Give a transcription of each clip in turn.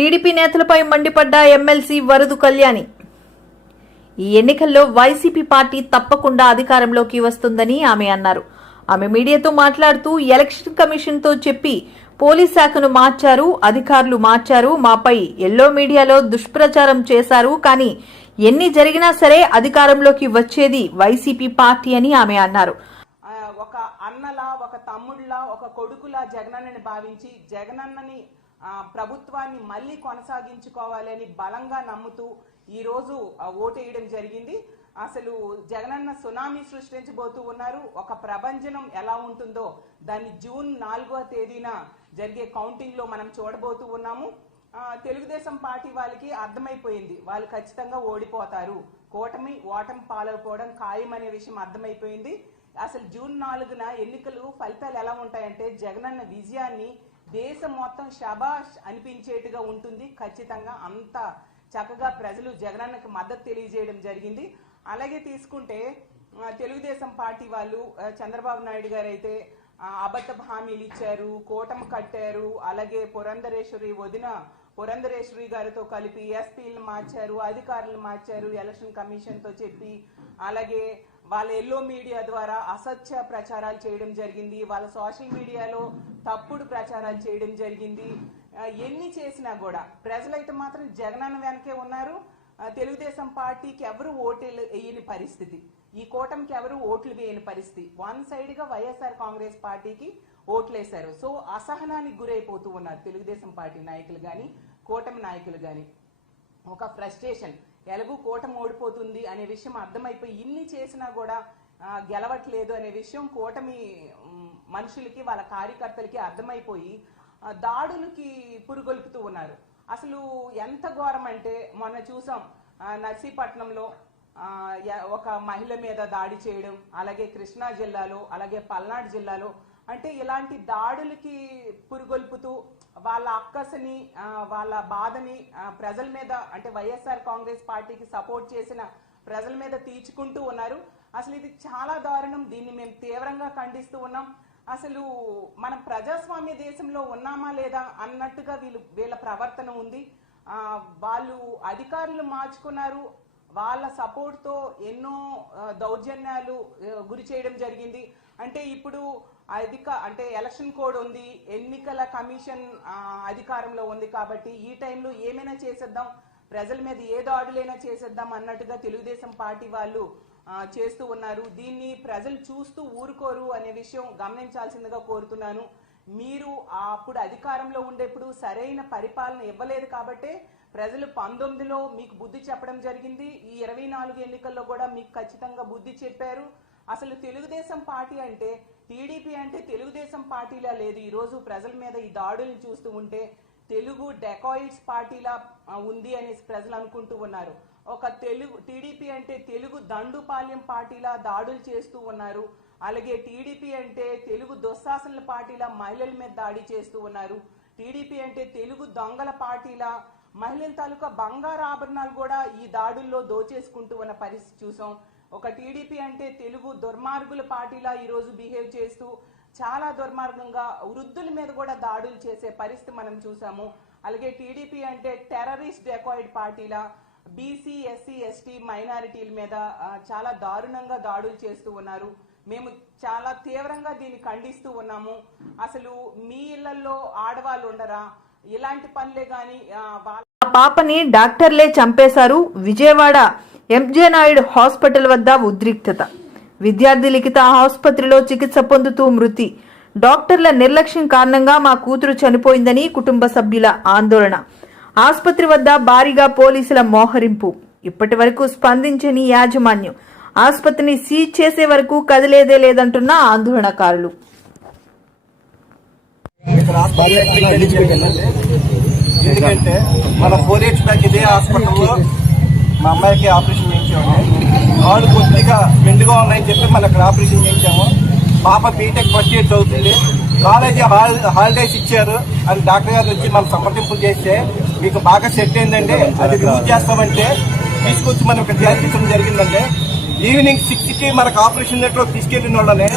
TDP నేతలపై మండిపడ్డ MLC వరదు Kalyani. ఈ ఎన్నికల్లో వైసీపీ పార్టీ తప్పకుండా అధికారంలోకి వస్తుందని ఆమె అన్నారు. ఆమె మీడియాతో మాట్లాడుతూ ఎలక్షన్ కమిషన్ తో చెప్పి పోలీస్ శాఖను మార్చారు, అధికారులు మార్చారు, మాపై ఎల్లో మీడియాలో దుష్ప్రచారం చేశారు, కానీ ఎన్ని జరిగినా సరే అధికారంలోకి వచ్చేది వైసీపీ పార్టీ అని ఆమె అన్నారు. ఒక అన్నలా, ఒక తమ్ముళ్ళ, ఒక కొడుకులా జగనన్నని భావించి జగనన్నని ప్రభుత్వాన్ని మళ్ళీ కొనసాగించుకోవాలని బలంగా నమ్ముతూ ఈ రోజు ఓటేయడం జరిగింది. అసలు జగనన్న సునామీ సృష్టించబోతూ ఉన్నారు. ఒక ప్రభంజనం ఎలా ఉంటుందో దాన్ని జూన్ 4వ తేదీన జరిగే కౌంటింగ్ లో మనం చూడబోతూ ఉన్నాము. తెలుగుదేశం పార్టీ వాళ్ళకి అర్థమైపోయింది, వాళ్ళు ఖచ్చితంగా ఓడిపోతారు, ఓటమి పాలైపోవడం ఖాయం అనే విషయం అర్థమైపోయింది. అసలు జూన్ 4న ఎన్నికలు ఫలితాలు ఎలా ఉంటాయంటే జగనన్న విజయాన్ని దేశం మొత్తం శబాష్ అనిపించేట్టుగా ఉంటుంది. ఖచ్చితంగా అంత చక్కగా ప్రజలు జగనన్నకు మద్దతు తెలియజేయడం జరిగింది. అలాగే తీసుకుంటే తెలుగుదేశం పార్టీ వాళ్ళు చంద్రబాబు నాయుడు గారు అయితే అబద్ధ హామీలు ఇచ్చారు, కూటమి కట్టారు. అలాగే పురంధరేశ్వరి గారితో కలిపి ఎస్పీలను మార్చారు, అధికారులను మార్చారు ఎలక్షన్ కమిషన్ తో చెప్పి. అలాగే వాళ్ళ ఎల్లో మీడియా ద్వారా అసత్య ప్రచారాలు చేయడం జరిగింది, వాళ్ళ సోషల్ మీడియాలో తప్పుడు ప్రచారాలు చేయడం జరిగింది. ఎన్ని చేసినా కూడా ప్రజలైతే మాత్రం జగనన్న వెనకే ఉన్నారు. తెలుగుదేశం పార్టీకి ఎవరు ఓట్లు వేయని పరిస్థితి, ఈ కూటమికి ఎవరు ఓట్లు వేయని పరిస్థితి. వన్ సైడ్ గా వైఎస్ఆర్ కాంగ్రెస్ పార్టీకి ఓట్లేశారు. సో అసహనానికి గురైపోతూ ఉన్నారు తెలుగుదేశం పార్టీ నాయకులు గాని, కూటమి నాయకులు గాని. ఒక ఫ్రస్ట్రేషన్, ఎలాగూ కూటమి ఓడిపోతుంది అనే విషయం అర్థమైపోయి ఇన్ని చేసినా కూడా గెలవట్లేదు అనే విషయం కూటమి మనుషులకి, వాళ్ళ కార్యకర్తలకి అర్థమైపోయి దాడులకి పురుగొల్పుతూ ఉన్నారు. అసలు ఎంత ఘోరం అంటే మొన్న చూసాం నర్సీపట్నంలో ఒక మహిళ మీద దాడి చేయడం, అలాగే కృష్ణా జిల్లాలో, అలాగే పల్నాడు జిల్లాలో. అంటే ఇలాంటి దాడులకి పురుగొల్పుతూ వాళ్ళ అక్కసని, వాళ్ళ బాధని ప్రజల మీద, అంటే వైఎస్ఆర్ కాంగ్రెస్ పార్టీకి సపోర్ట్ చేసిన ప్రజల మీద తీర్చుకుంటూ ఉన్నారు. అసలు ఇది చాలా దారుణం, దీన్ని మేము తీవ్రంగా ఖండిస్తూ ఉన్నాం. అసలు మనం ప్రజాస్వామ్య దేశంలో ఉన్నామా లేదా అన్నట్టుగా వీళ్ళ ప్రవర్తన ఉంది. వాళ్ళు అధికారులు మార్చుకున్నారు, వాళ్ళ సపోర్ట్ తో ఎన్నో దౌర్జన్యాలు గురి చేయడం జరిగింది. అంటే ఇప్పుడు అంటే ఎలక్షన్ కోడ్ ఉంది, ఎన్నికల కమిషన్ అధికారంలో ఉంది కాబట్టి ఈ టైంలో ఏమైనా చేసేద్దాం, ప్రజల మీద ఏ దాడులైనా చేసేద్దాం అన్నట్టుగా తెలుగుదేశం పార్టీ వాళ్ళు చేస్తూ ఉన్నారు. దీన్ని ప్రజలు చూస్తూ ఊరుకోరు అనే విషయం గమనించాల్సిందిగా కోరుతున్నాను. మీరు అప్పుడు అధికారంలో ఉండేప్పుడు సరైన పరిపాలన ఇవ్వలేదు కాబట్టే ప్రజలు 19లో మీకు బుద్ధి చెప్పడం జరిగింది. ఈ 24 ఎన్నికల్లో కూడా మీకు ఖచ్చితంగా బుద్ధి చెప్పారు. అసలు తెలుగుదేశం పార్టీ అంటే, టీడీపీ అంటే తెలుగుదేశం పార్టీలా లేదు. ఈ రోజు ప్రజల మీద ఈ దాడుల్ని చూస్తూ ఉంటే తెలుగు డెకాయిడ్స్ పార్టీలా ఉంది అని ప్రజలు అనుకుంటూ ఉన్నారు. ఒక టీడీపీ అంటే తెలుగు దండుపాల్యం పార్టీలా దాడులు చేస్తూ ఉన్నారు. అలాగే టీడీపీ అంటే తెలుగు దుశ్శాసనల పార్టీలా మహిళల మీద దాడి చేస్తూ ఉన్నారు. టీడీపీ అంటే తెలుగు దొంగల పార్టీలా మహిళల తాలూకా బంగారు ఆభరణాలు కూడా ఈ దాడుల్లో దోచేసుకుంటూ ఉన్న పరిస్థితి చూసాం. ఒక టీడీపీ అంటే తెలుగు దుర్మార్గుల పార్టీలా ఈ రోజు బిహేవ్ చేస్తూ చాలా దుర్మార్గంగా వృద్ధుల మీద కూడా దాడులు చేసే పరిస్థితి మనం చూసాము. అలాగే టీడీపీ అంటే టెర్రరిస్ట్ డెకాయిడ్ పార్టీలా బీసీ, ఎస్సీ, ఎస్టీ మైనారిటీల మీద చాలా దారుణంగా దాడులు చేస్తూ ఉన్నారు. మేము చాలా తీవ్రంగా దీన్ని ఖండిస్తూ ఉన్నాము. అసలు మీ ఇళ్లలో ఆడవాళ్ళు ఉండరా? ఇలాంటి పనులే గాని పాపని డాక్టర్లే చంపేశారు. విజయవాడ ఎంజే నాయుడు హాస్పిటల్ వద్ద ఉద్రిక్తత. విద్యార్థి లిఖిత ఆసుపత్రిలో చికిత్స పొందుతూ మృతి. డాక్టర్ల నిర్లక్ష్యం కారణంగా మా కూతురు చనిపోయిందని కుటుంబ సభ్యుల ఆందోళన. ఆసుపత్రి వద్ద భారీగా పోలీసుల మోహరింపు. ఇప్పటి వరకు స్పందించని యాజమాన్యం. ఆసుపత్రిని సీజ్ చేసే వరకు కదిలేదే లేదంటున్న ఆందోళనకారులు. ఎందుకంటే మన 4 years బ్యాక్ ఇదే హాస్పిటల్లో మా అమ్మాయికి ఆపరేషన్ చేయించాము. కాళ్ళు కొద్దిగా మెండుగా ఉన్నాయని చెప్పి మన అక్కడ ఆపరేషన్ చేయించాము. పాప బీటెక్ ఫస్ట్ ఇయర్ చదువుతుంది. కాలేజీ హాలిడేస్ ఇచ్చారు అని డాక్టర్ గారు వచ్చి మనం సంప్రదింపులు చేస్తే మీకు బాగా సెట్ అయిందంటే అది రిమూవ్ చేస్తామంటే తీసుకొచ్చి మనం ఇక్కడ చేర్పించడం జరిగిందంటే ఈవినింగ్ 6కి మనకు ఆపరేషన్ నెట్లో తీసుకెళ్లిన వాళ్ళని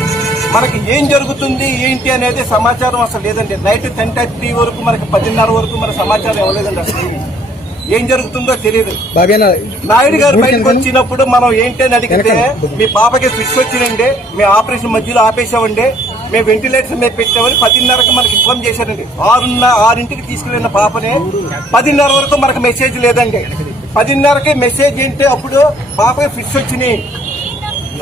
మనకి ఏం జరుగుతుంది ఏంటి అనేది సమాచారం అసలు లేదండి. నైట్ 10:30 వరకు మనకి 10:30 వరకు మన సమాచారం ఇవ్వలేదండి. అసలు ఏం జరుగుతుందో తెలియదు. నాయుడు గారు బయటకు వచ్చినప్పుడు మనం ఏంటి అని అడిగితే మీ పాపకి ఫిక్స్ వచ్చినండి, మీ ఆపరేషన్ మధ్యలో ఆపేసామండి, మేము వెంటిలేటర్ మీద పెట్టామని 10:30కి మనకి ఇన్ఫార్మ్ చేశారండి. 6:30కి తీసుకెళ్లిన పాపని 10:30 వరకు మనకు మెసేజ్ లేదండి. 10:30కి మెసేజ్ ఏంటి అప్పుడు పాపకి ఫిక్స్ వచ్చినాయి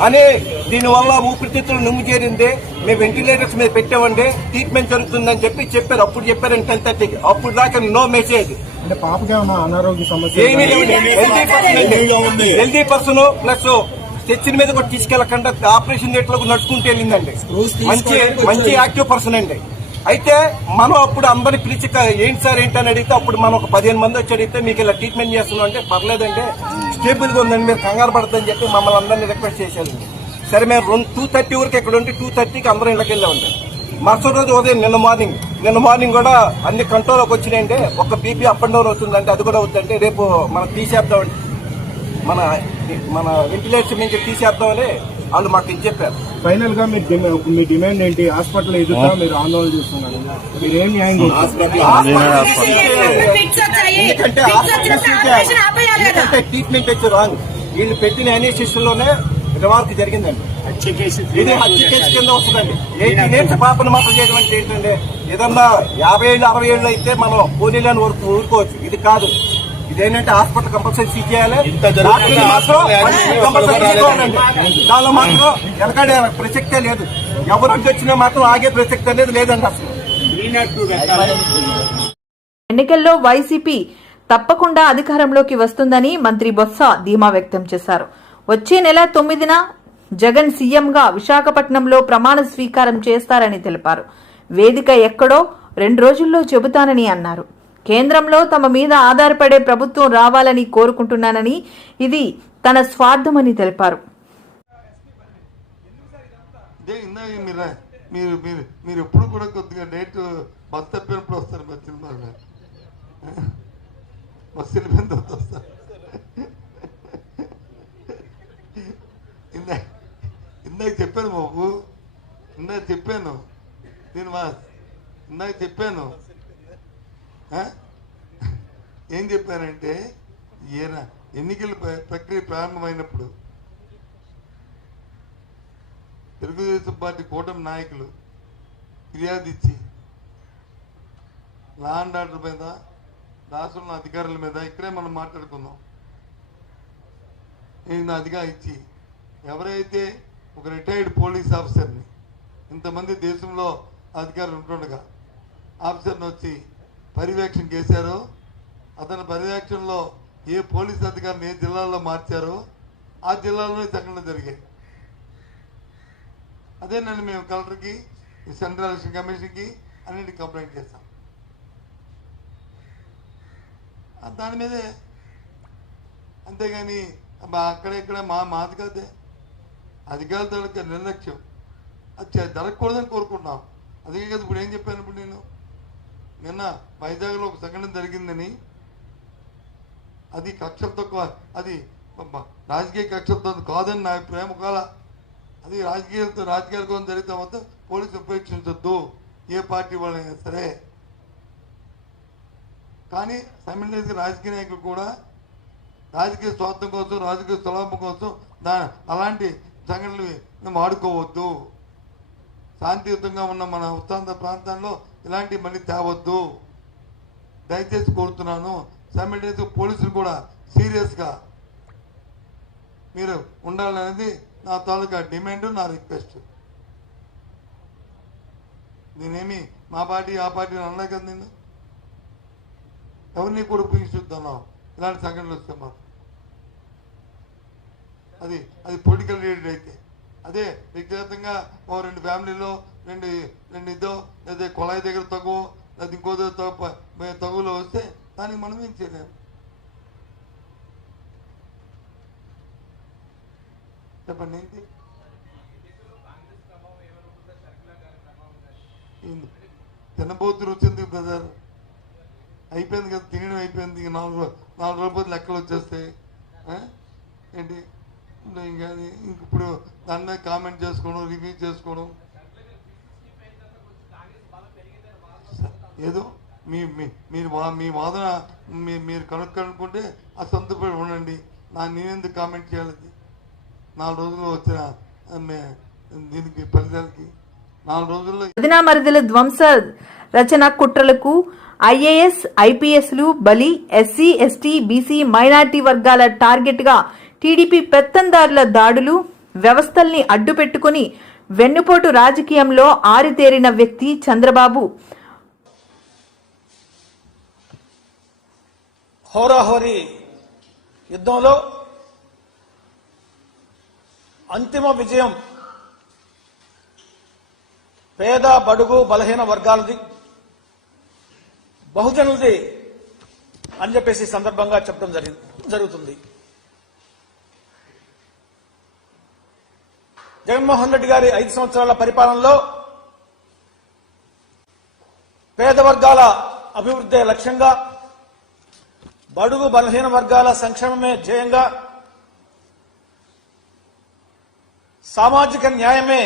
అని, దీనివల్ల ఊపిరితిత్తులు నుమ్ము చేరింది, మేము వెంటిలేటర్స్ మీద పెట్టామండి, ట్రీట్మెంట్ జరుగుతుందని చెప్పారు. అప్పుడు చెప్పారండి 10:30కి. అప్పుడు దాకా నో మెసేజ్. అంటే పాపకి ఏమన్నా అనారోగ్య సమస్య ఏమీ లేవండి. హెల్దీ పర్సన్ ప్లస్ చర్చిల మీద కూడా తీసుకెళ్లకుండా ఆపరేషన్ థియేటర్లకు నడుచుకుంటూ వెళ్ళిందండి. మంచి యాక్టివ్ పర్సన్ అండి. అయితే మనం అప్పుడు అందరిని పిలిచి ఏంటి సార్ ఏంటి అని అడిగితే అప్పుడు మనం ఒక 15 మంది వచ్చి అడిగితే మీకు ఇలా ట్రీట్మెంట్ చేస్తున్నాం అంటే పర్లేదండి, స్టేబుల్ గా ఉందండి, మీరు కంగారు పడతారని చెప్పి మమ్మల్ని అందరినీ రిక్వెస్ట్ చేశారు. సరే మేము 2:30 వరకు ఇక్కడ ఉంటే 2:30కి అందరం ఇళ్ళకి వెళ్ళామండి. మరుసటి రోజు ఉదయం నిన్న మార్నింగ్ కూడా అన్ని కంట్రోల్లోకి వచ్చినాయండి. ఒక బీపీ అప్ అండ్ డౌన్ అవుతుందంటే అది కూడా అవుతుందంటే రేపు మనం తీసేద్దామండి, మన వెంటిలేషన్ నుంచి తీసేద్దామని వాళ్ళు మాకు ఇది చెప్పారు. ఫైనల్ గా మీ డిమాండ్ ఏంటి? హాస్పిటల్ ఎదుట మీరు ఆందోళన చేస్తున్నారు, మీరు ఏం న్యాయం ఎందుకంటే ట్రీట్మెంట్ వచ్చి రాంగ్. వీళ్ళు పెట్టిన ఎన్ఎస్ఎస్ లోనే రిమార్క్ జరిగిందండి. ఇది హత్య కేసు కింద వస్తుందండి. 18 years పాపను మాత్రం చేయడం అంటే ఏంటంటే ఏదన్నా 50 ఏళ్ళు 60 ఏళ్ళు అయితే మనం పోలీలని ఊరుకోవచ్చు. ఇది కాదు. ఇదేంటంటే హాస్పిటల్ కంపల్సరీ సీజ్ చేయాలి. దానిలో మాత్రం వెనకాడే ప్రసక్తే లేదు. ఎవరు వచ్చినా మాత్రం ఆగే ప్రసక్తి అనేది లేదండి అసలు. ఎన్నికల్లో వైసీపీ తప్పకుండా అధికారంలోకి వస్తుందని మంత్రి బొత్స ధీమా వ్యక్తం చేశారు. వచ్చే నెల 9న జగన్ సీఎంగా విశాఖపట్నంలో ప్రమాణ స్వీకారం చేస్తారని తెలిపారు. వేదిక ఎక్కడో 2 రోజుల్లో చెబుతానని అన్నారు. కేంద్రంలో తమ మీద ఆధారపడే ప్రభుత్వం రావాలని కోరుకుంటున్నానని, ఇది తన స్వార్థమని తెలిపారు. మీరు ఎప్పుడు కూడా కొద్దిగా డేట్ బస్ తప్పినప్పుడు వస్తారు, బస్సు వెళ్ళిపోయిన తర్వాత వస్తారు. ఇందాక చెప్పాను బాబు, ఇందాక చెప్పాను ఏం చెప్పానంటే ఎన్నికల ప్రక్రియ ప్రారంభమైనప్పుడు తెలుగుదేశం పార్టీ కూటమి నాయకులు ఫిర్యాదు ఇచ్చి లా అండ్ ఆర్డర్ మీద, రాష్ట్రంలో అధికారుల మీద ఇక్కడే మనం మాట్లాడుకుందాం. నేను అదిగా ఇచ్చి ఎవరైతే ఒక రిటైర్డ్ పోలీస్ ఆఫీసర్ని, ఇంతమంది దేశంలో అధికారులు ఉంటుండగా ఆఫీసర్ని వచ్చి పర్యవేక్షణ చేశారో, అతని పర్యవేక్షణలో ఏ పోలీస్ అధికారిని ఏ జిల్లాలో మార్చారో ఆ జిల్లాలోనే సంఘటన జరిగాయి. అదేనండి మేము కలెక్టర్కి, సెంట్రల్ ఎలక్షన్ కమిషన్కి అన్నింటికి కంప్లైంట్ చేస్తాం. దాని మీదే, అంతేగాని అక్కడెక్కడ మాది కాదే అధికారుల నిర్లక్ష్యం అది జరగకూడదని కోరుకుంటున్నాం. అందుకే కదా ఇప్పుడు ఏం చెప్పాను, ఇప్పుడు నేను నిన్న వైజాగ్లో ఒక సంఘటన జరిగిందని, అది కక్షలతో, అది రాజకీయ కక్షలతో కాదని నా అభిప్రాయం. ఒకవేళ అది రాజకీయాల కోసం జరిగితే మొత్తం పోలీసు ఉపేక్షించొద్దు, ఏ పార్టీ వాళ్ళైనా సరే. కానీ సైమల్టేనియస్గా రాజకీయ నాయకులు కూడా రాజకీయ స్వార్థం కోసం, రాజకీయ స్వలాభం కోసం అలాంటి సంఘటనలు వాడుకోవద్దు. శాంతియుతంగా ఉన్న మన ఉత్తాంధ్ర ప్రాంతాల్లో ఇలాంటి మళ్ళీ తేవద్దు, దయచేసి కోరుతున్నాను. సైమల్టేనియస్గా పోలీసులు కూడా సీరియస్గా మీరు ఉండాలనేది నా తాలూకా డిమాండ్, నా రిక్వెస్ట్. నేనేమి మా పార్టీ ఆ పార్టీ అన్నా కదా, నేను ఎవరిని కూడా ఉపయోగిస్తున్నాం ఇలాంటి సంఘటనలు వస్తే మాత్రం. అది పొలిటికల్ లీడర్ అయితే, అదే వ్యక్తిగతంగా ఓ 2 ఫ్యామిలీలో రెండు ఇదో లేదా కొళాయి దగ్గర తగువ లేదా ఇంకో దగ్గర తగువలో వస్తే దానికి మనం ఏం చేయలేము. చెప్పండి ఏంటి తినబోతురు వచ్చింది బ్రదర్, అయిపోయింది కదా, తినడం అయిపోయింది. 4 రోజులు లెక్కలు వచ్చేస్తాయి ఏంటి ఇంకా ఇప్పుడు దాని మీద కామెంట్ చేసుకోవడం, రివ్యూ చేసుకోవడం ఏదో మీ వాదన మీరు కనుక్కోనుకుంటే ఆ సంతపడి ఉండండి. నేనెందుకు కామెంట్ చేయాలి? 4 రోజుల్లో వచ్చిన దీనికి ఫలితాలకి 4 రోజుల్లో వదినామరుదుల ధ్వంస రచన కుట్రలకు ఐఏఎస్ ఐపీఎస్లు బలి, ఎస్సీ ఎస్టీ బీసీ మైనార్టీ వర్గాల టార్గెట్గా టీడీపీ పెత్తందారుల దాడులు, వ్యవస్థల్ని అడ్డుపెట్టుకుని వెన్నుపోటు రాజకీయంలో ఆరితేరిన వ్యక్తి చంద్రబాబు. హోరాహోరీ యుద్ధంలో అంతిమ విజయం పేద బడుగు బలహీన వర్గాలది, బహుజనులది అని చెప్పేసి సందర్భంగా చెప్పడం జరుగుతుంది. జగన్మోహన్ రెడ్డి గారి 5 సంవత్సరాల పరిపాలనలో పేద వర్గాల అభివృద్ధి లక్ష్యంగా, బడుగు బలహీన వర్గాల సంక్షేమమే ధ్యేయంగా, సామాజిక న్యాయమే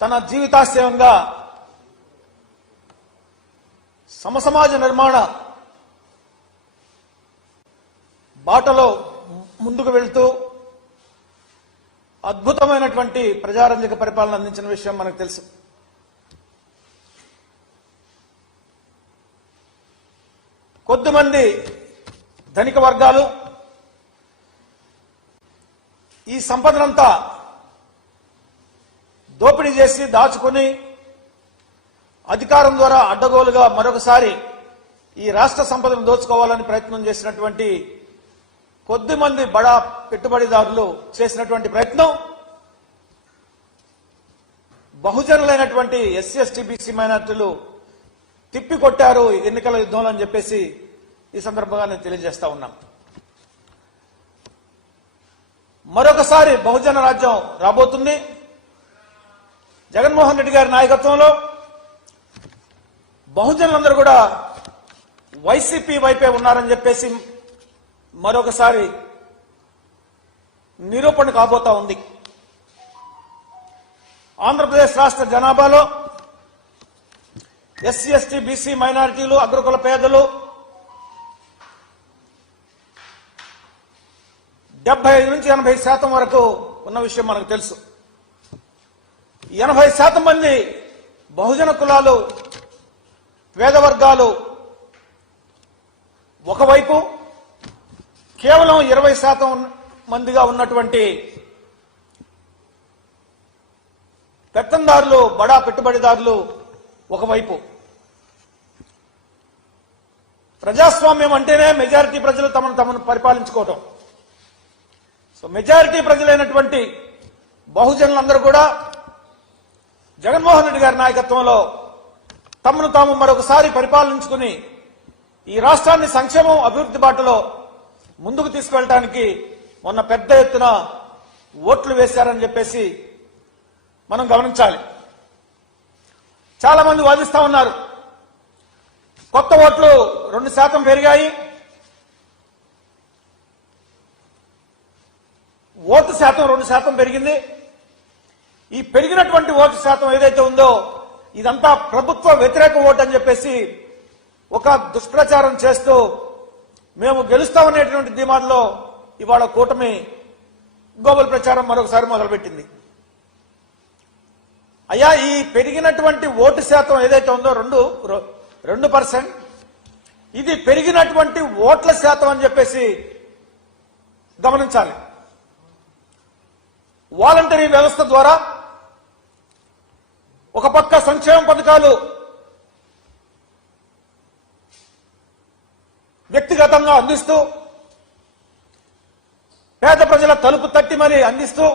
తన జీవితాశయంగా సమసమాజ నిర్మాణ బాటలో ముందుకు వెళ్తూ అద్భుతమైనటువంటి ప్రజారంజక పరిపాలన అందించిన విషయం మనకు తెలుసు. కొద్దిమంది ధనిక వర్గాలు ఈ సంపదనంతా దోపిడీ చేసి దాచుకుని అధికారం ద్వారా అడ్డగోలుగా మరొకసారి ఈ రాష్ట్ర సంపదను దోచుకోవాలని ప్రయత్నం చేసినటువంటి కొద్దిమంది బడా పెట్టుబడిదారులు చేసినటువంటి ప్రయత్నం బహుజనులైనటువంటి ఎస్సీ ఎస్టీ బీసీ మైనార్టీలు తిప్పికొట్టారు ఎన్నికల యుద్ధంలో అని చెప్పేసి ఈ సందర్భంగా నేను తెలియజేస్తా ఉన్నాం. మరొకసారి బహుజన రాజ్యం రాబోతుంది. జగన్మోహన్ రెడ్డి గారి నాయకత్వంలో బహుజనులందరూ కూడా వైసీపీ వైపే ఉన్నారని చెప్పేసి మరొకసారి నిరూపణ కాబోతా ఉంది. ఆంధ్రప్రదేశ్ రాష్ట్ర జనాభాలో ఎస్సీ ఎస్టీ బీసీ మైనారిటీలు, అగ్రకుల పేదలు 75 నుంచి 80% వరకు ఉన్న విషయం మనకు తెలుసు. 80% మంది బహుజన కులాలు, పేద వర్గాలు ఒకవైపు, కేవలం 20% మందిగా ఉన్నటువంటి పెత్తందారులు, బడా పెట్టుబడిదారులు ఒకవైపు. ప్రజాస్వామ్యం అంటేనే మెజారిటీ ప్రజలు తమను పరిపాలించుకోవటం. సో మెజారిటీ ప్రజలైనటువంటి బహుజనులందరూ కూడా జగన్మోహన్ రెడ్డి గారి నాయకత్వంలో తమను తాము మరొకసారి పరిపాలించుకుని ఈ రాష్ట్రాన్ని సంక్షేమం, అభివృద్ధి బాటలో ముందుకు తీసుకువెళ్ళడానికి మొన్న పెద్ద ఎత్తున ఓట్లు వేశారని చెప్పేసి మనం గమనించాలి. చాలా మంది వాదిస్తా ఉన్నారు, కొత్త ఓట్లు 2% పెరిగాయి, ఓటు శాతం 2% పెరిగింది. ఈ పెరిగినటువంటి ఓటు శాతం ఏదైతే ఉందో ఇదంతా ప్రభుత్వ వ్యతిరేక ఓటు అని చెప్పేసి ఒక దుష్ప్రచారం చేస్తూ మేము గెలుస్తామనేటువంటి ధీమాలో ఇవాళ కూటమి గోబల్ ప్రచారం మరొకసారి మొదలుపెట్టింది. అయ్యా, ఈ పెరిగినటువంటి ఓటు శాతం ఏదైతే ఉందో 2%, ఇది పెరిగినటువంటి ఓట్ల శాతం అని చెప్పేసి గమనించాలి. వాలంటరీ వ్యవస్థ ద్వారా ఒక పక్క సంక్షేమ పథకాలు వ్యక్తిగతంగా అందిస్తూ, పేద ప్రజల తలుపు తట్టి మరీ అందిస్తూ,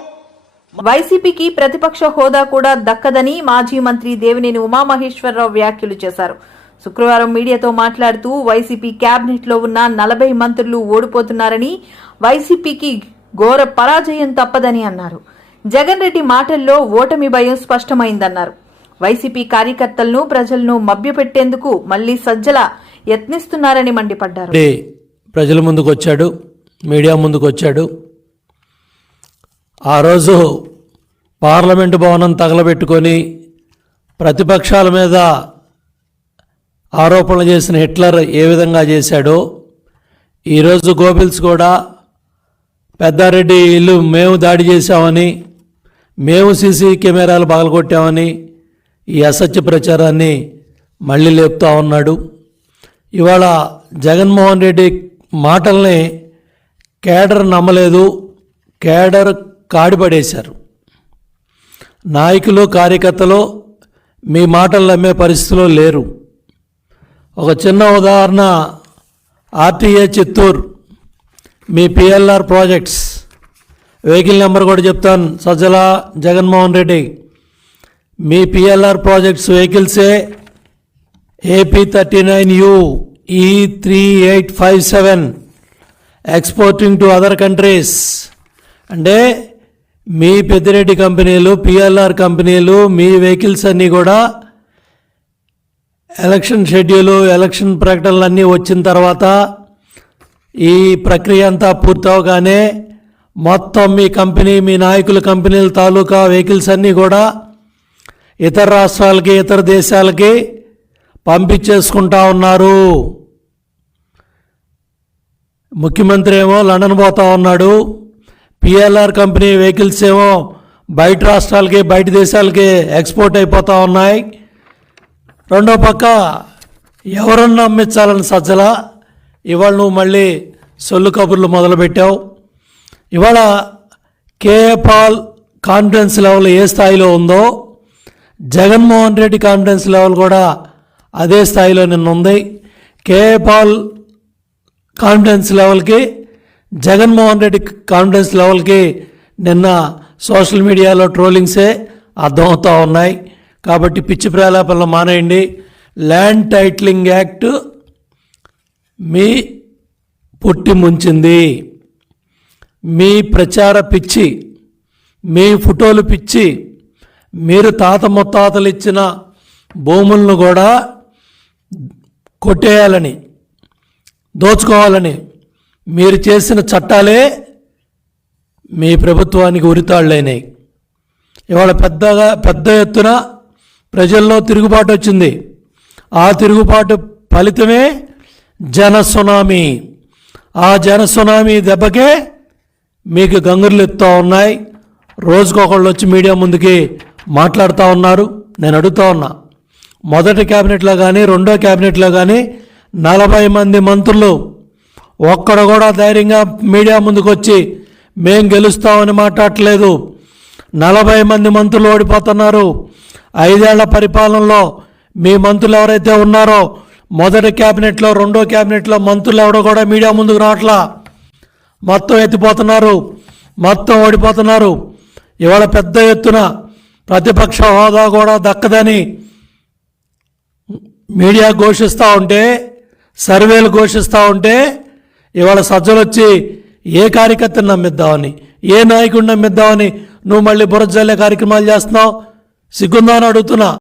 వైసీపీకి ప్రతిపక్ష హోదా కూడా దక్కదని మాజీ మంత్రి దేవినేని ఉమామహేశ్వరరావు వ్యాఖ్యలు చేశారు. శుక్రవారం మీడియాతో మాట్లాడుతూ వైసీపీ కేబినెట్ లో ఉన్న 40 మంత్రులు ఓడిపోతున్నారని, వైసీపీకి ఘోర పరాజయం తప్పదని అన్నారు. జగన్ రెడ్డి మాటల్లో ఓటమి భయం స్పష్టమైందన్నారు. వైసీపీ కార్యకర్తలను, ప్రజలను మభ్యపెట్టేందుకు మళ్లీ సజ్జల యత్నిస్తున్నారని మండిపడ్డారు. ప్రజల ముందుకు వచ్చాడు, మీడియా ముందుకు వచ్చాడు. ఆ రోజు పార్లమెంటు భవనం తగలబెట్టుకొని ప్రతిపక్షాల మీద ఆరోపణలు చేసిన హిట్లర్ ఏ విధంగా చేశాడో ఈరోజు గోబెల్స్ కూడా పెద్దారెడ్డి ఇల్లు మేము దాడి చేశామని, మేము సీసీ కెమెరాలు పగలగొట్టామని ఈ అసత్య ప్రచారాన్ని మళ్ళీ లేపుతా ఉన్నాడు. ఇవాళ జగన్మోహన్ రెడ్డి మాటల్ని కేడర్ నమ్మలేదు, కేడర్ కాడిపడేశారు. నాయకులు కార్యకర్తలు మీ మాటలు నమ్మే పరిస్థితిలో లేరు. ఒక చిన్న ఉదాహరణ, ఆర్టీఏ చిత్తూరు మీ పిఎల్ఆర్ ప్రాజెక్ట్స్ వెహికల్ నెంబర్ కూడా చెప్తాను. సజ్జల జగన్మోహన్ రెడ్డి మీ పిఎల్ఆర్ ప్రాజెక్ట్స్ వెహికల్సే AP39U E3857 exporting to other countries. అంటే మీ పెద్దిరెడ్డి కంపెనీలు, పిఎల్ఆర్ కంపెనీలు, మీ వెహికల్స్ అన్నీ కూడా ఎలక్షన్ షెడ్యూలు, ఎలక్షన్ ప్రకటనలు అన్నీ వచ్చిన తర్వాత ఈ ప్రక్రియ అంతా పూర్తవగానే మొత్తం మీ కంపెనీ, మీ నాయకుల కంపెనీల తాలూకా వెహికల్స్ అన్నీ కూడా ఇతర రాష్ట్రాలకి, ఇతర దేశాలకి పంపించేసుకుంటా ఉన్నారు. ముఖ్యమంత్రి ఏమో లండన్ పోతా ఉన్నాడు, పిఎల్ఆర్ కంపెనీ వెహికల్స్ ఏమో బయట రాష్ట్రాలకి, బయట దేశాలకి ఎక్స్పోర్ట్ అయిపోతూ ఉన్నాయి. రెండో పక్క ఎవరన్నా నమ్మించాలని సజ్జల ఇవాళ నువ్వు మళ్ళీ సొల్లు కబుర్లు మొదలుపెట్టావు. ఇవాళ కేఏ పాల్ కాన్ఫిడెన్స్ లెవెల్ ఏ స్థాయిలో ఉందో జగన్మోహన్ రెడ్డి కాన్ఫిడెన్స్ లెవెల్ కూడా అదే స్థాయిలో నిన్న ఉంది. కేఏ పాల్ కాన్ఫిడెన్స్ లెవెల్కి, జగన్మోహన్ రెడ్డి కాన్ఫిడెన్స్ లెవెల్కి నిన్న సోషల్ మీడియాలో ట్రోలింగ్సే అర్థమవుతూ ఉన్నాయి. కాబట్టి పిచ్చి ప్రలాపనలు మానేయండి. ల్యాండ్ టైటిలింగ్ యాక్ట్ మీ పుట్టి ముంచింది. మీ ప్రచార పిచ్చి, మీ ఫోటోలు పిచ్చి, మీరు తాత ముత్తాతలు ఇచ్చిన భూములను కూడా కొట్టేయాలని, దోచుకోవాలని మీరు చేసిన చట్టాలే మీ ప్రభుత్వానికి ఉరితాళ్ళైనాయి. ఇవాళ పెద్ద ఎత్తున ప్రజల్లో తిరుగుబాటు వచ్చింది. ఆ తిరుగుబాటు ఫలితమే జన సునామీ. ఆ జన సునామీ దెబ్బకే మీకు గంగుర్లు ఎత్తుతూ ఉన్నాయి. రోజుకొకళ్ళు వచ్చి మీడియా ముందుకి మాట్లాడుతూ ఉన్నారు. నేను అడుగుతా ఉన్నా, మొదటి క్యాబినెట్లో కానీ, రెండో క్యాబినెట్లో కానీ 40 మంది మంత్రులు ఒక్కడు కూడా ధైర్యంగా మీడియా ముందుకు వచ్చి మేం గెలుస్తామని మాట్లాడట్లేదు. 40 మంది మంత్రులు ఓడిపోతున్నారు. 5 ఏళ్ల పరిపాలనలో మీ మంత్రులు ఎవరైతే ఉన్నారో మొదటి క్యాబినెట్లో, రెండో క్యాబినెట్లో మంత్రులు ఎవడో కూడా మీడియా ముందుకు రావట్లా. మొత్తం ఎత్తిపోతున్నారు, మొత్తం ఓడిపోతున్నారు. ఇవాళ పెద్ద ఎత్తున ప్రతిపక్ష హోదా కూడా దక్కదని మీడియా ఘోషిస్తూ ఉంటే, సర్వేలు ఘోషిస్తూ ఉంటే ఇవాళ సజ్జలు వచ్చి ఏ కార్యకర్తను నమ్మిద్దామని, ఏ నాయకుడిని నమ్మిద్దామని నువ్వు మళ్ళీ బురద జల్లే కార్యక్రమాలు చేస్తున్నావు? సిగ్గుందా అని అడుగుతున్నా.